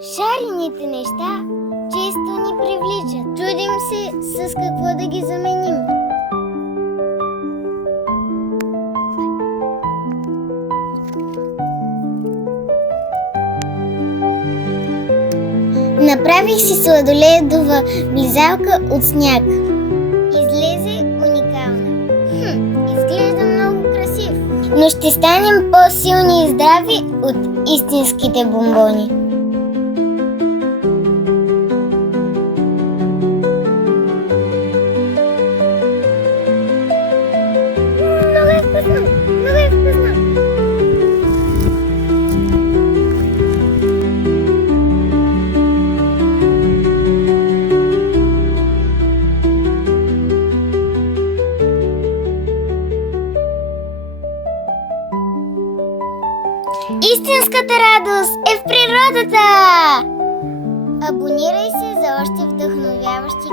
Шарените неща често ни привличат. Чудим се с какво да ги заменим. Направих си сладоледова близалка от сняг. Излезе уникална. Изглежда много красив. Но ще станем по-силни и здрави от истинските бомбони. Много е вкусно! Много е вкусно! Истинската радост е в природата! Абонирай се за още вдъхновяващи